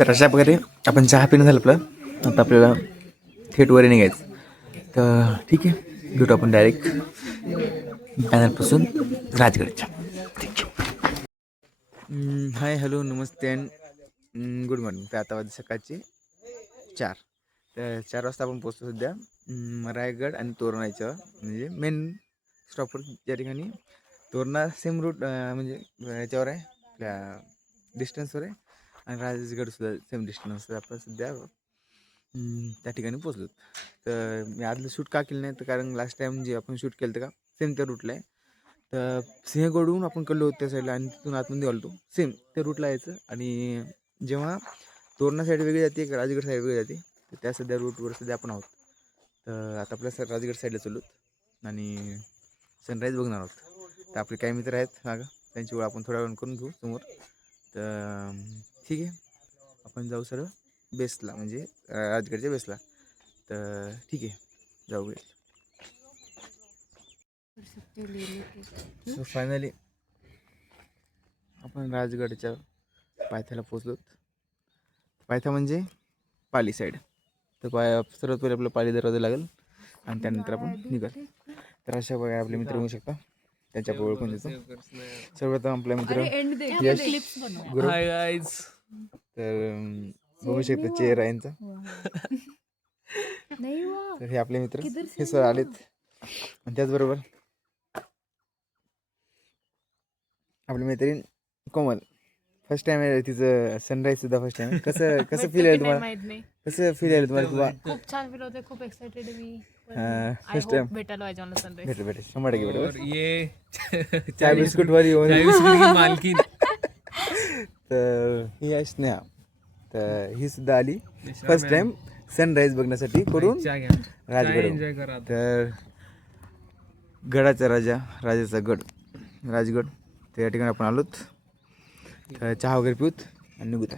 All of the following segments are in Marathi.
तर अशा प्रकारे आपण चहा पिणं झालं आपलं. आता आपल्याला थेट वर निघायचं. तर ठीक आहे, भेटू आपण डायरेक्ट बॅनरपासून राजगडच्या. हाय, हॅलो, नमस्ते अँड गुड मॉर्निंग. तर आता वाजता सकाळचे 4. तर 4 वाजता आपण पोचतो सध्या रायगड आणि तोरणाच्या म्हणजे मेन स्टॉपवर. ज्या ठिकाणी तोरणा सेम रूट म्हणजे याच्यावर आहे, आपल्या डिस्टन्सवर आहे, आणि राजगडसुद्धा सेम डिस्टन्स. आपण सध्या त्या ठिकाणी पोचलो. तर मी आधलं शूट का केलं नाही, तर कारण लास्ट टाईम जे आपण शूट केलं होतं का सेम त्या रूटला आहे. तर सिंहगडहून आपण कळलो होतो त्या साईडला, आणि तिथून आतमध्ये आलो सेम त्या रूटला यायचं. आणि जेव्हा तोरणा साईड वेगळी जाते, एक राजगड साईड वेगळी जाते, तर त्या सध्या रूटवर सध्या आपण आहोत. तर आता आपल्या राजगड साईडला चालू आणि सनराईज बघणार आहोत. तर आपले काही मित्र आहेत मागं, त्यांची ओळख आपण थोड्या वेळ करून घेऊ समोर. तर ठीक आहे, आपण जाऊ सर्व बेसला, म्हणजे राजगडच्या बेसला. तर ठीक आहे, जाऊ बेस. सो फायनली आपण राजगडच्या पायथ्याला पोचलो. पायथा म्हणजे पाली साईड. तर सर्वात पहिले आपलं पाली दरवाजा लागेल, आणि त्यानंतर आपण निघाल. तर अशा प्रकारे आपले मित्र होऊ शकता, त्यांच्या ओळखून देतो. सर्वप्रथम आपला मित्र यश गुरु. Hi guys. तर बघू शकता चेहरा यांचा. तर हे आपले मित्र, हे सर आलेत. आणि त्याचबरोबर आपली मैत्रीण कोमल. फर्स्ट टाइम आहे तिचं सनराईज सुद्धा फर्स्ट टाइम. कसं फील आहे तुम्हाला? कसं फील आहे तुम्हाला किंवा? खूप छान फील होते, खूप एक्साइटेड आहे मी. फर्स्ट टाइम भेटायला पाहिजे मला सनराईज. भेटेल 100% और भेटेल. ये चाय बिस्कुट वाली हो. चाय बिस्कुट की मालकीन. तर ही आहे स्नेहा. तर ही सुद्धा आली फर्स्ट टाइम सनराईज बघण्यासाठी करून चाय घ्या. चाय राजगड. एन्जॉय करा. तर गडाचा राजाचा गड राजगड, त्या ठिकाणी आपण आलोत. तर चहा वगैरे पिऊत आणि निघूत.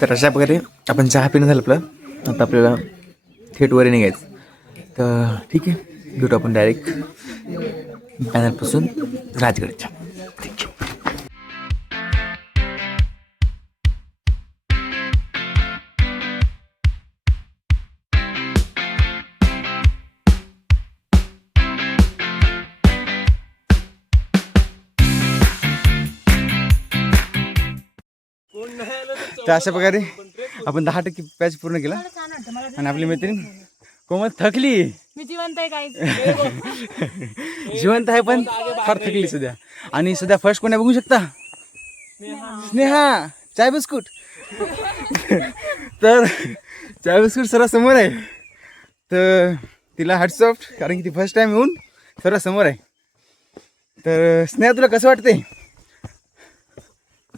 तर अशा प्रकारे आपण चहा पिणं झालं आपलं. आता आपल्याला थेट वर निघायचं. तर ठीक आहे, भेटू आपण डायरेक्ट बॅनरपासून राजगडच्या. तर अशा प्रकारे आपण 10% पॅच पूर्ण केला. आणि आपली मैत्रीण कोमल थकली. मी जिवंत आहे काही. जिवंत आहे पण फार थकली सध्या. आणि सध्या फर्स्ट कोण आहे बघू शकता, स्नेहा चाय बिस्कुट. तर चाय बिस्कुट सर्वात समोर आहे. तर तिला हॅट्स ऑफ, कारण की ती फर्स्ट टाइम येऊन सर्वात समोर आहे. तर स्नेहा, तुला कसं वाटते?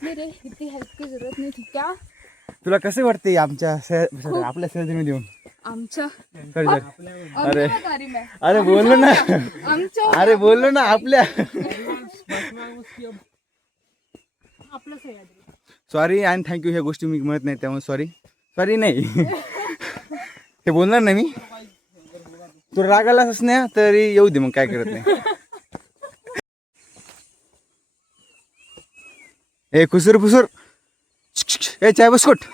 इतकी हेल्पची जरूरत नाही. ठीक आहे, तुला कसं वाटते आपल्या सहजमध्ये येऊन? आमच्या अरे बोललो ना, अरे बोललो ना आपल्या. Sorry and thank you. ह्या गोष्टी मी म्हणत नाही, त्यामुळे सॉरी नाही. ते बोलणार नाही मी. तू राग आला असण्या तरी येऊ दे, मग काय करत नाही. ए खुसूर फुसूर, ए चाय बिस्कुट.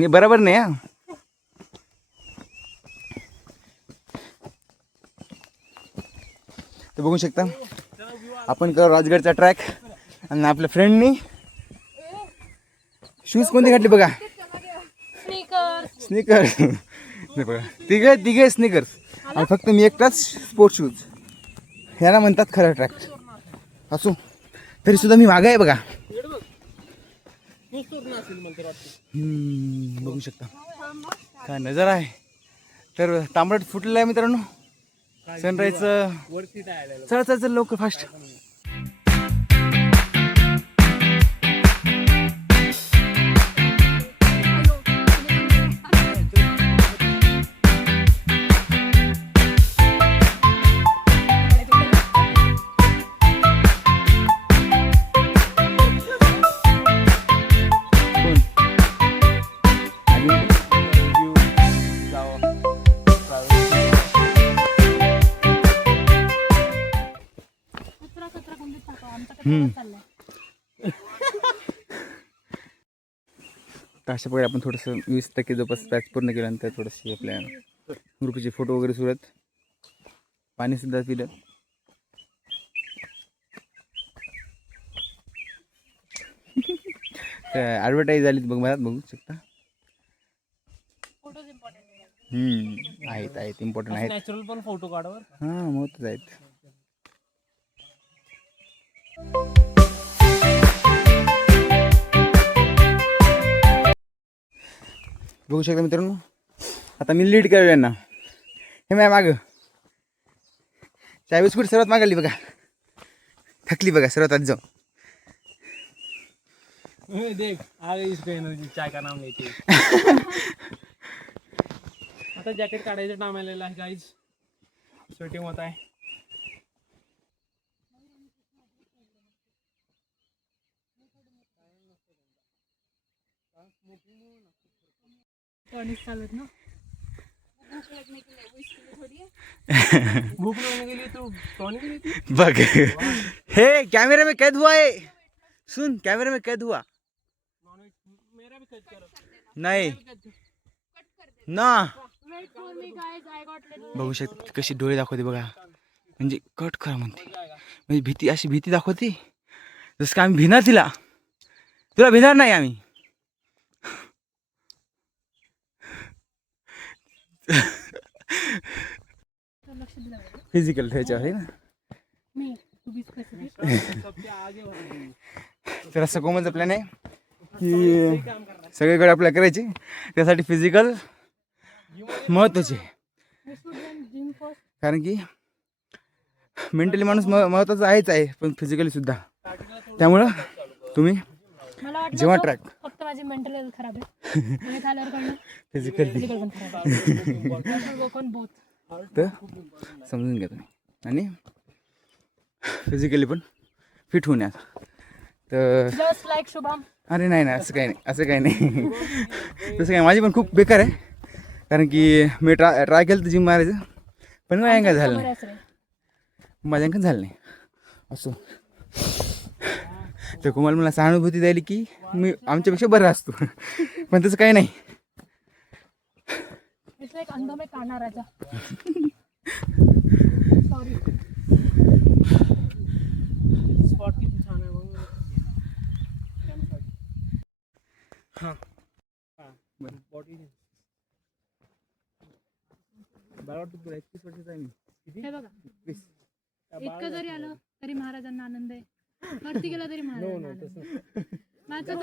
हे बरोबर नाही हा. तर बघू शकता आपण करू राजगडचा ट्रॅक. आणि आपल्या फ्रेंडनी शूज कोणते घातले बघा, स्नीकर. बघा तिघे स्नीकर्स, आणि फक्त मी एकटाच स्पोर्ट्स शूज. ह्याला म्हणतात खरं ट्रॅक. असो तरी सुद्धा मी मागे आहे बघा. बघू शकता काय नजर आहे. तर तांबडट फुटलेलं आहे मित्रांनो. सनराईज वरती जायला चल चल चल लवकर फास्ट. तर अशा प्रकारे आपण थोडंसं 20% जवळपास पॅच पूर्ण केल्यानंतर थोडंशी आपल्या ग्रुपचे फोटो वगैरे सुरू आहेत. पाणीसुद्धा पिलं. ॲडव्हर्टाईज आलीत बघ मला बघू शकता. आहेत इम्पॉर्टंट आहेत. नॅचरल पण फोटो काढवर. हां महत्त्वाचं आहेत. बघू शकता मित्रांनो. आता मी लीड करूया यांना. हे मॅम मागं चाय बिस्कुट सर्वात मागाली बघा. थकली बघा सर्वात आधी जाऊ. देख आ गई इसको एनर्जी चाय का नाम लेते. आता जॅकेट काढायचं टाइम आलेला आहे गाईज. स्वेटिंग होत आहे. चालत ना. भूक लगने के लिए तो टॉनिक ली थी. बघ हे कैमरे में कैद हुआ है. सुन कैमरे में कैद हुआ. मेरा भी कट करो. नाही ना. बघू शकता कशी डोळे दाखवते बघा. म्हणजे कट करा म्हणते. म्हणजे भीती अशी भीती दाखवते जसं का आम्ही भिणार तिला. तुला भिणार नाही आम्ही. फिजिकल ठेवायचं आहे ना. तर असं कोमलचा प्लॅन आहे की सगळीकडे आपल्या करायची. त्यासाठी फिजिकल महत्त्वाचे. कारण की मेंटली माणूस महत्त्वाचा आहेच आहे पण फिजिकली सुद्धा. त्यामुळं तुम्ही जेव्हा ट्रॅक फक्त माझी मेंटल हेल्थ खराब आहे. फिजिकली तर समजून घ्या तुम्ही. आणि फिजिकली पण फिट होण्यात. तर जस्ट लाईक शुभम. अरे नाही नाही असं काही नाही. असं काही नाही. तसं काय माझी पण खूप बेकार आहे. कारण की मी ट्राय केलं तर जिम मारायचं पण माझ्या काय झालं नाही. माझ्याकडे झालं नाही असं. तर कुमार मला सहानुभूती द्यायली की मी आमच्यापेक्षा बरं असतो. पण तसं काही नाही. अंधा में काना राजा. सॉरी. स्पॉट किती छान आहे मग. हां बरं बॉडी बरं वाटतं तुला. 21 वर्षाचा आहे मी. हे बघा इतकं जरी आलं तरी महाराजांना आनंद आहे. वरती गेला तरी महाराजांना आनंद आहे. माझं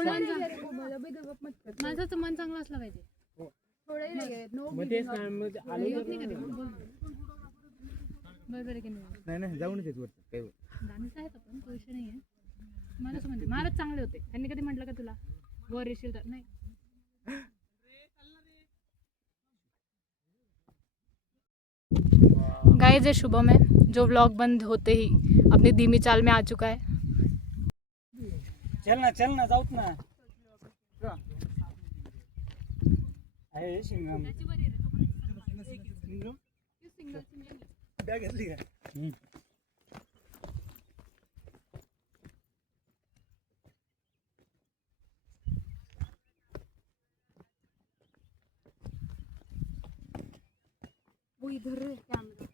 मन चांगलं असलं पाहिजे. मग तेच नाही मग आलो बरोबर आहे की नाही. नाही नाही जाऊनच येत वरती काही गाणीच आहेत आपण तो विषय नाही आहे. मला असं म्हणते महाराज चांगले होते. त्यांनी कधी म्हटलं का तुला वर येशील तर नाही. गाइस ये शुभम है जो व्लॉग बंद होते ही अपनी धीमी चाल में आ चुका है. चल ना जाऊत ना. आहे शिंगम बॅग घेतली का. वो इधर है कैमरा.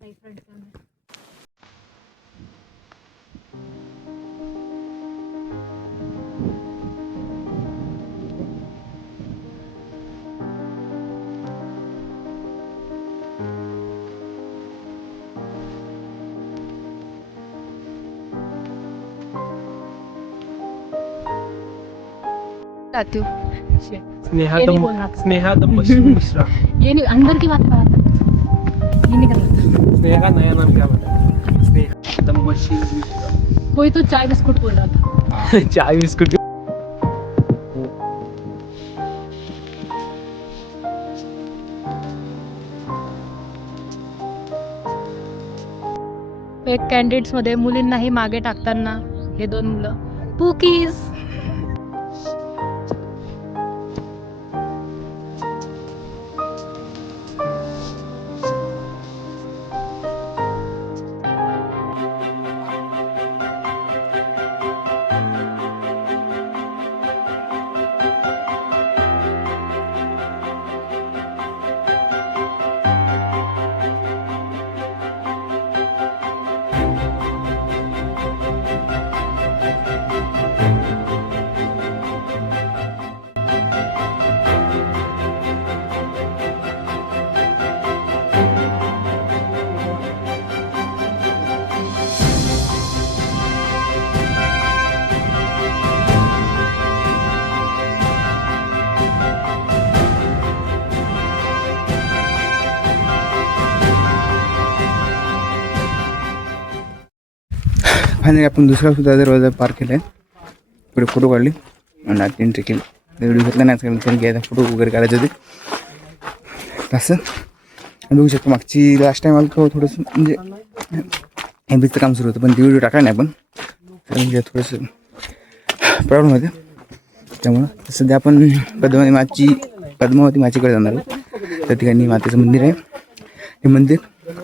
नहीं फ्रंट कैमरा. गाती हूँ स्नेहा ये नहीं बोलना। स्नेहा दम्बशी मिश्रा। ये नहीं, अंदर की बात कर रहा था, ये नहीं करना। स्नेहा का नया नाम क्या बताया? स्नेहा दम्बशी मिश्रा। कोई तो चाय बिस्कुट बोल रहा था। चाय बिस्कुट। एक कॅन्डिडेट्स मध्ये मुलींनाही मागे टाकताना हे दोन मुलं पुकीज. फायनली आपण दुसरा सुद्धा दरवाजा पार केला आहे. पुढे फोटो काढले आणि आता एंट्री केली. व्हिडिओ घेतला नाही कारण त्यांनी घ्यायचा फोटो वगैरे काढायचे होते. तसं बघू शकतो मागची लास्ट टाईम आलो थोडंसं म्हणजे एमबीचं काम सुरू होतं पण ती व्हिडिओ टाकला नाही आपण म्हणजे थोडंसं प्रॉब्लेम होते. त्यामुळं सध्या आपण पद्मावती माचीकडे जाणार आहोत. त्या ठिकाणी मातेचं मंदिर आहे. हे मंदिर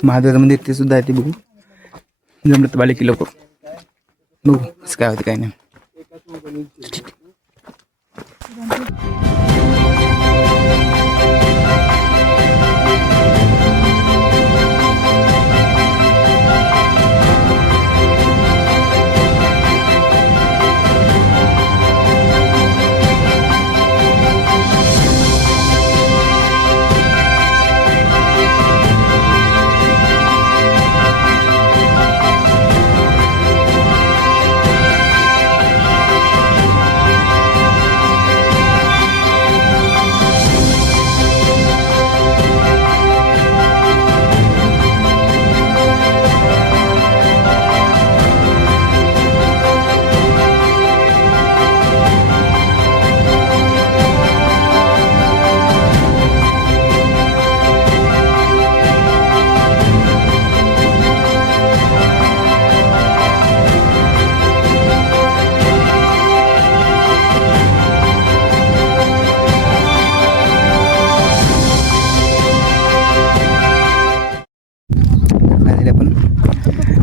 महादेवाचं मंदिर ते सुद्धा आहे. ते बघू जमलं तर बाले किलो करू बघू कसं काय होतं काय नाही.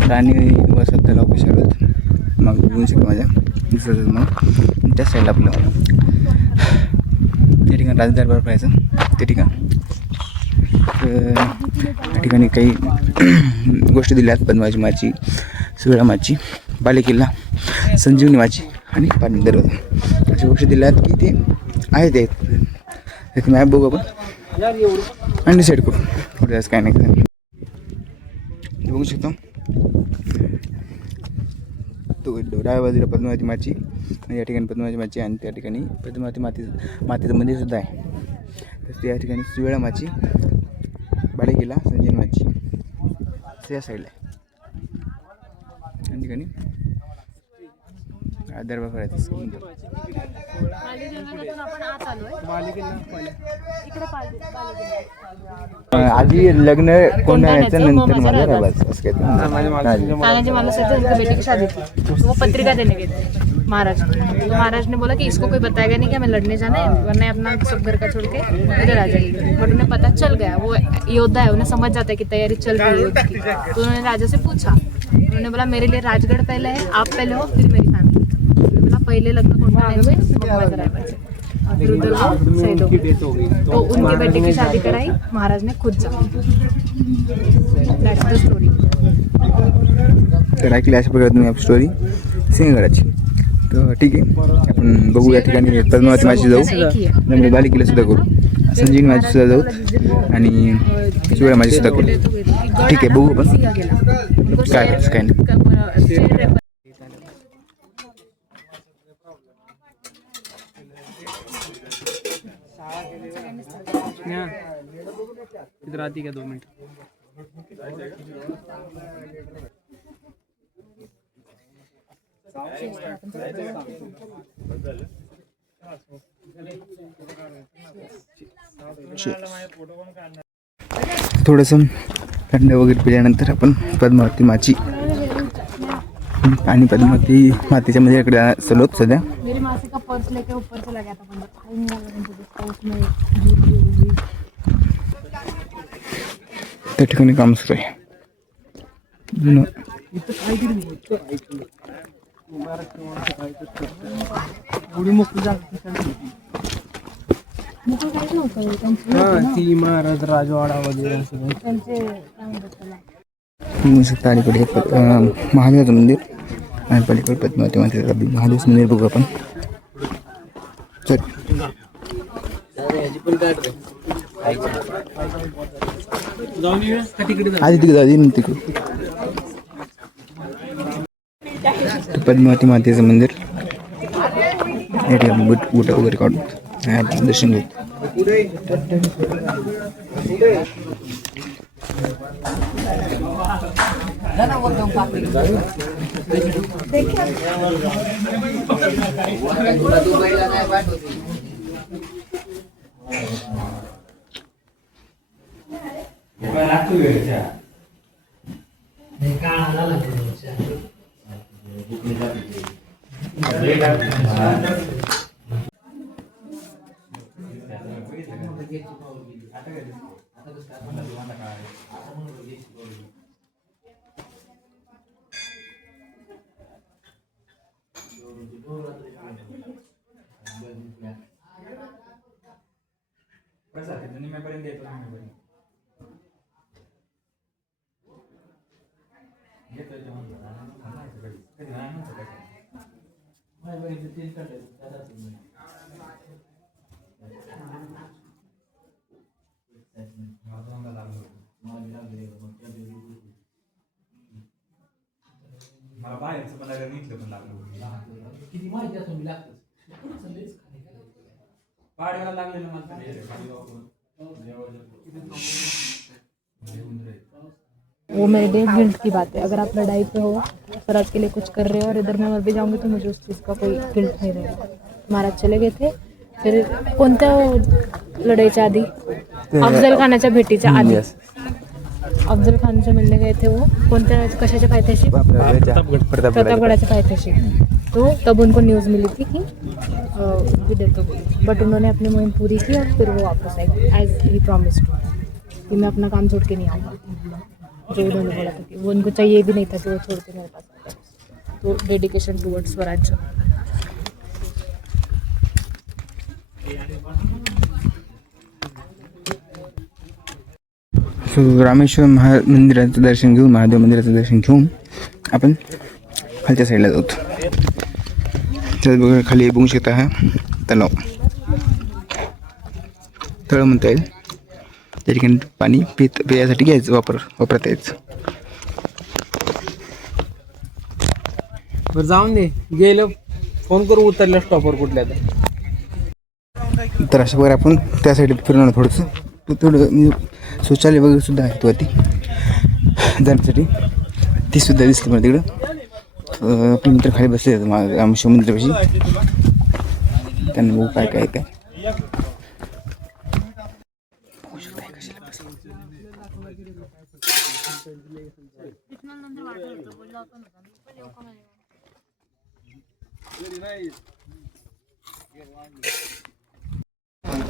राणी वसत त्याला ऑफिस आलो मग बघू शकतो माझ्या दुसरं मग त्या साईडला आपलं त्या ठिकाणी राजदरबार पाहायचं. ते ठिकाण त्या ठिकाणी काही गोष्टी दिल्या आहेत. पद्मावती माची, सुवेळा माची, बालेकिल्ला, संजीवनी माची आणि पाणी दरवाजा अशा गोष्टी दिल्या आहेत की ते आहेत. त्याची मॅप बघू आपण आणि डिसाईड करू कुठे जायचं काय नाही. बघू शकतो तो डाव्या बाजूला पद्मावती माची या ठिकाणी पद्मावती माची आणि त्या ठिकाणी पद्मावती मातेचं मंदिर सुद्धा आहे. तर त्या ठिकाणी सुवेळा माची, बालेकिल्ला, संजीवनी माची या साईडला आहे. त्या ठिकाणी दरबार करायचं समुद्र. आधी लग्न कोणाचं नंतर माझा रवाज असं तानाजी मालूस से उनकी बेटी की शादी थी तो वो पत्रिका देने गए थे महाराज को. महाराज ने बोला कि इसको कोई बताएगा नहीं कि हमें लड़ने जाना है वरना अपना सब घर का छोड़ के इधर आ जाएगी. बट उन्हें पता चल गया वो योद्धा है, उन्हें समझ जाता है कि तैयारी चल रही है युद्ध की. तो उन्होंने राजा से पूछा. उन्होंने बोला मेरे लिए राजगढ़ पहले है, आप पहले हो फिर मेरी फैमिली. उन्होंने बोला पहले लग्न कौन कराएंगे मग माझं रायबाचं. फिर उधर वो शहीद हो गए. तो उनकी बेटी की शादी कराई महाराज ने खुद जाऊन. That's the story. तर ऐकली अशा प्रकारे तुम्ही आपली स्टोरी सिंहगडाची. तर ठीक आहे आपण बघू या ठिकाणी पद्मावती माची जाऊ, त्यामुळे बालेकिल्ला सुद्धा करू, संजीवनी माची सुद्धा जाऊ आणि सुवेळा माची सुद्धा करू. ठीक आहे बघू आपण काय करायचं काय नाही. इधर आती क्या 2 मिनट. थोडंसं थंड वगैरे पिल्यानंतर आपण पद्मावती माची आणि पद्मावती मातीच्या मंदिराकडे चलो सध्या. मेरी मासी का पर्स लेके ऊपर चला गया था बंदा, उसमें त्या ठिकाणी काम सुरू आहे. जुनं ती महाराज राजवाडा वगैरे त्यांचे काय म्हणतात त्याला, बघू शकता अलीकडे महादेवाचं मंदिर आणि पलीकडे पद्मावती मातेचं महादेवाचं मंदिर बघू आपण. चल जाऊन येऊया का तिकडे आधी तिकडे आधी मग तिकडे पद्मावती मातेचं मंदिर. या ठिकाणी बुट वगैरे काढून आपण दर्शन घेतो. किती माहिती असून लागतं पाड्याला लागलेलं मला. वो मेरे लिए गिल्ट की बात है. अगर आप लड़ाई पे हो, स्वराज के लिए कुछ कर रहे हो और इधर मैं मर भी जाऊंगी तो मुझे उस चीज़ का कोई गिल्ट नहीं रहेगा. महाराज चले गए थे. फिर कोणत्या लढाईच्या आधी, अफजल खानाच्या भेटीच्या आधी, अफजल खान से मिलने गए थे वो कोणत्या कशाच्या पायथ्याशी, प्रतापगढ़ाच्या पायथ्याशी. तो तब उनको न्यूज़ मिली थी कि विदर तो, बट उन्होंने अपनी मुहिम पूरी की और फिर वो वापस आए एज ही प्रॉमिस्ड कि मैं अपना काम छोड़ के नहीं आऊँगा. जो उन्होंने बोला था कि वो उनको चाहिए भी नहीं था कि वो छोड़ के मेरे पास आए. तो डेडिकेशन टुवर्ड्स स्वराज्य. रामेश्वर मंदिराचं दर्शन घेऊन, महादेव मंदिराचं दर्शन घेऊन आपण खालच्या साईडला जाऊ. तर बघा खाली बघू शकता हा तलाव, तळ म्हणता येईल. त्या ठिकाणी पाणी पेयासाठी घ्यायचं, वापरता यायचं. बरं जाऊन दे, गेलं फोन करू उतरल्या स्टॉपवर कुठल्या तर अशा प्रकारे आपण त्या साईडला फिरणार थोडंसं. थोडं म्हणजे शौचालय वगैरे सुद्धा आहेत वरती जाण्यासाठी. ती सुद्धा दिसली मला तिकडं. आपले मित्र खाली बसले रामेश्वर मंदिरापाशी. त्यांना बघू काय काय काय.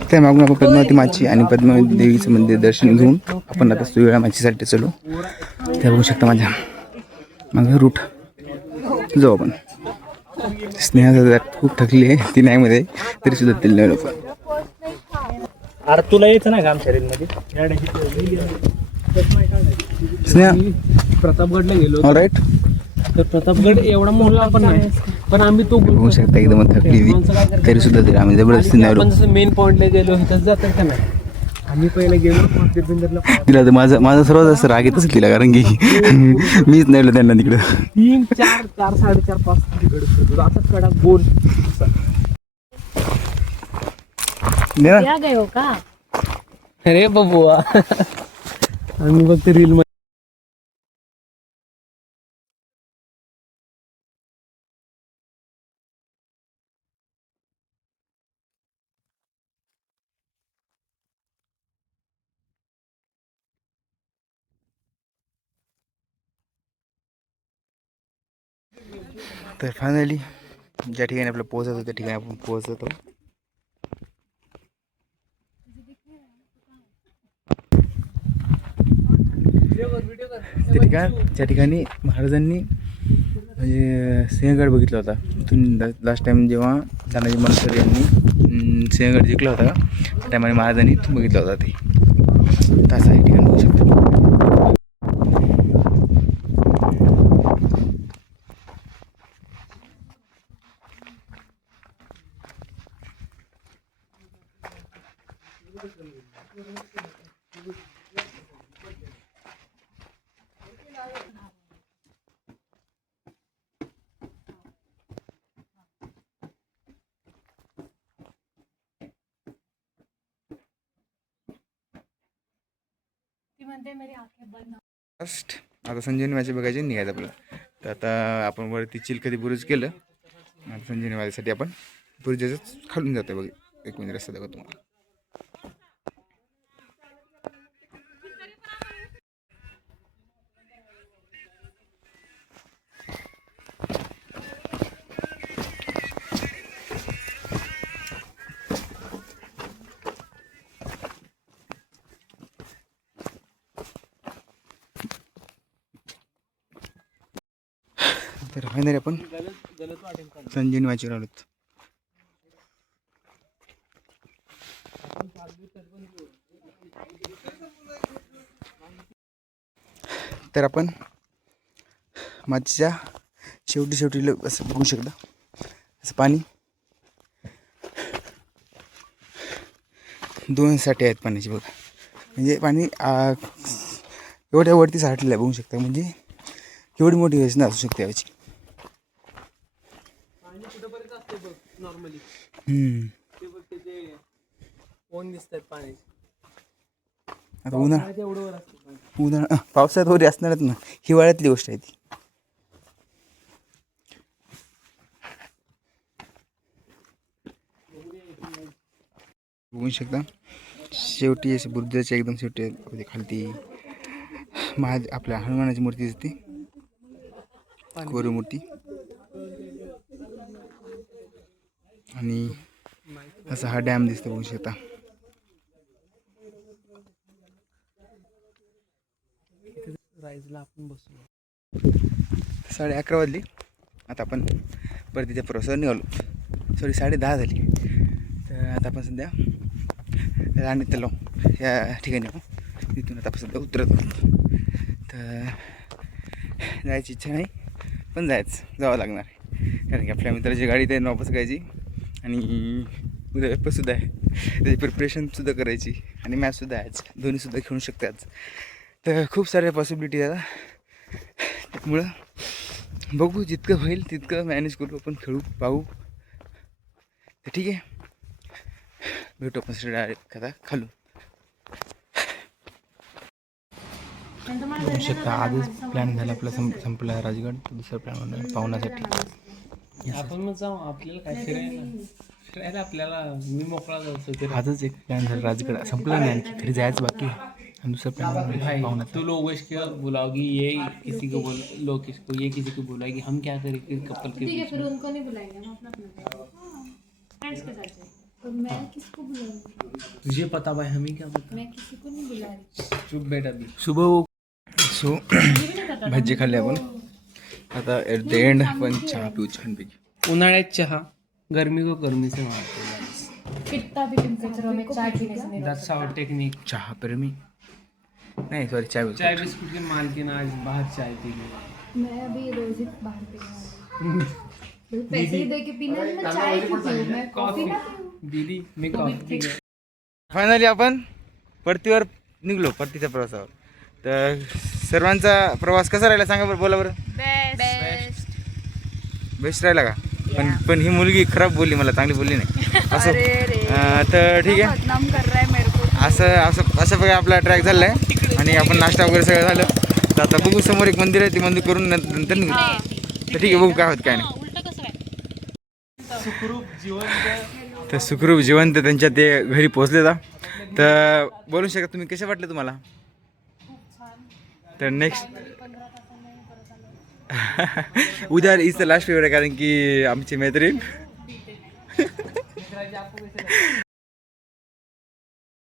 त्या मागून आपण पद्मावती माची आणि पद्मावती देवीचं मंदिर दर्शन घेऊन आपण आता सुवेळा माचीसाठी चलो. त्या बघू शकता माझ्या माझा रूट. जाऊ आपण. स्नेहा खूप थकली आहे, ती नाही मध्ये तरी सुद्धा तिला नाही लोक. अरे तुला यायचं ना काम शरीरमध्ये. स्नेहा प्रतापगडला गेलो. All right. तर प्रतापगड एवढा मोठा पण नाही, पण आम्ही तो बघू शकता एकदम थकली तरी सुद्धा तरी आम्ही जबरदस्ती नाही आपण जसं मेन पॉइंटला गेलो तसं जातं का नाही. आम्ही पहिले गेलो मंदिर बिंदरला. तिला तर माझा सर्वात जास्त राग येतच तिला, कारण की मीच नाही त्यांना तिकडं 3, 4, 4, 4.5, 5 तिकडे असं कडा गोल. दे ना. या गए हो का? अरे बबुआ आम्ही फक्त रील मध्ये. तर फायनली ज्या ठिकाणी आपलं पोहोचत होतं त्या ठिकाणी आपण पोहोचतो. त्या ठिकाणी महाराजांनी म्हणजे सिंहगड बघितला होता. इथून लास्ट टाइम जेव्हा तानाजी मालुसरे यांनी सिंहगड जिंकला होता त्या टायमाने महाराजांनी इथून बघितला होता ते. तसं हे ठिकाण बघू शकतो. फर्स्ट आता संजीवनी वाची बघायची निघायचं आपलं. तर आता आपण वरती चिलखती बुरुज केलं. आता संजीवनी वाचीसाठी आपण बुरुजाच खालून जातोय बघ. एक मिनिट रस्ता दाखवतो तुम्हाला. तर फायनली आपण संजीवनी वाचीवर आलोत. तर आपण मातीच्या शेवटी असं बघू शकता. असं पाणी 2 साठे आहेत पाण्याची बघा. म्हणजे पाणी एवढ्या वरती साठलेलं आहे बघू शकता. म्हणजे एवढी मोठी योजना असू शकते याची. नॉर्मली हम्म. कोण दिसतात पाणी आता एवढं असतं. उन्हाळा पावसाळ्यात वगैरे असणारच ना. हिवाळ्यातली गोष्ट आहे ती. बघू शकता शेवटी असे बुद्धाच्या एकदम शेवटी खालती आपल्या हनुमानाची मूर्ती दिसते. कोरीव मूर्ती. आणि असा हा डॅम दिसतो बघू शकता. राईजला आपण बसलो. 11:30 वाजली. आता आपण परतीच्या प्रवासावर निघालो. सॉरी 10:30 झाली. तर आता आपण सध्या राणी तलाव या ठिकाणी आपण तिथून आता आपण सध्या उतरत आहोत. तर जायची इच्छा नाही पण जावं लागणार आहे. कारण की आपल्या मित्राची गाडी त्यांना वापस करायची आणि उद्या पेपरसुद्धा आहे. त्याची प्रिपरेशनसुद्धा करायची आणि मॅचसुद्धा आहे आज. दोन्हीसुद्धा खेळू शकते आज. तर खूप साऱ्या पॉसिबिलिटी आहेत. त्यामुळं बघू जितकं होईल तितकं मॅनेज करू आपण. खेळू पाहू. तर ठीक आहे भेटू आपण डायरेक्ट आता खालून. बघू शकता आजच प्लॅन झाला आपला संपला राजगड. दुसरा प्लॅन पाहुण्यासाठी आपण मग जाऊ. आपल्याला काय फिरायला आपल्याला मी मोकळा जायचं. आजच एक प्लॅन झाला राजगड संपला नाही आणखी घरी जायचं बाकी आहे. आणि दुसरा प्लॅन पाहुणा. तो लोगों को बुलाओगी ये किसी को बोल लोकेश को ये किसी को बुलाएगी. हम क्या करें फिर कपल के ठीक है फिर उनको नहीं बुलाएंगे हम अपना फ्रेंड्स के साथ जाएंगे. तो मैं किसको बुलाऊंगी? तुझे पता भाई हमें क्या पता. मैं किसी को नहीं बुला रही. चुप बेटा भी. सुबह सो भाजी खाल्ली आपण. आता एट द एंड आपण चहा पिऊ छानपैकी. उन्हाळ्यात चहा गर्मी को गर्मी से मारते. कितना भी टेम्परेचर हो मैं चाय पीने से नहीं दैट्स आवर टेक्निक. चहा प्रेमी नहीं सॉरी चाय बिस्कुट की मालकिन आज बाहर चाय पी गई. मैं अभी रोज ही बाहर पी रही हूँ. पैसे दे के पीना है. मैं चाय क्यों पीऊँ? मैं कॉफी ना पीऊँ. दीदी मी कॉफी पी गई. फायनली आपण परतीवर निघलो. परतीच्या प्रवासावर. तर सर्वांचा प्रवास कसा राहिला सांगा बरं. बोला बरं. बेस्ट बेस्ट राहिला का? पण ही मुलगी खराब बोलली, मला चांगली बोलली नाही असं. तर ठीक आहे, बदनाम कर रहा है मेरे को. असं बघा आपला ट्रॅक झाला आहे आणि आपण नाश्ता वगैरे सगळं झालं. तर आता बघू, समोर एक मंदिर आहे, ते मंदिर करून नंतर निघू. तर ठीक आहे, बघू काय होत काय नाही. तर सुखरूप जिवंत त्यांच्या ते घरी पोहोचले जा. तर बोलू शकता तुम्ही, कसे वाटले तुम्हाला? तर नेक्स्ट उद्या इज द लास्ट फेवर आहे, कारण की आमची मैत्रीण